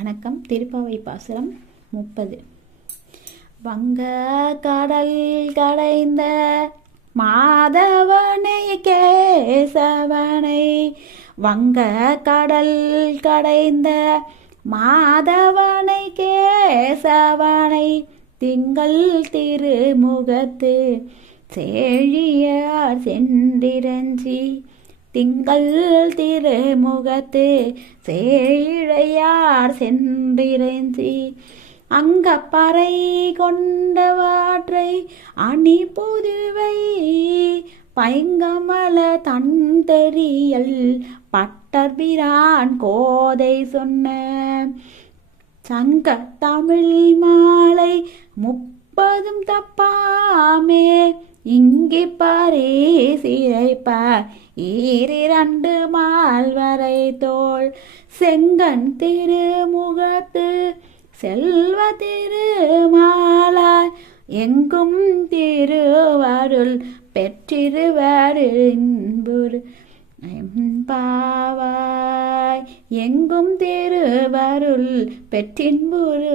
வணக்கம். திருப்பாவை பாசுரம் 30. வங்க கடல் கடைந்த மாதவனை கேசவனை, வங்க கடல் கடைந்த மாதவனை கேசவனை, திங்கள் திருமுகத்து சேழியார் சென்றிரஞ்சி, திங்கள் திருமுகத்து சேழையார் சென்றிரஞ்சி, அங்கப்பறை கொண்டவாற்றை அணி புதுவை பைங்கமல தன் தெரியல் பட்டர்பிரான் கோதை சொன்ன, சங்க தமிழ் மாலை 30 தப்பாமே இங்கி பரிசிறைப்ப ஈரிரண்டு மால்வரை தோள், செங்கன் திருமுகத்து செல்வ திருமாலாய் எங்கும் திருவருள் பெற்றிருவரின்புரு பாவாய், எங்கும் திருவருள் பெற்றின்புரு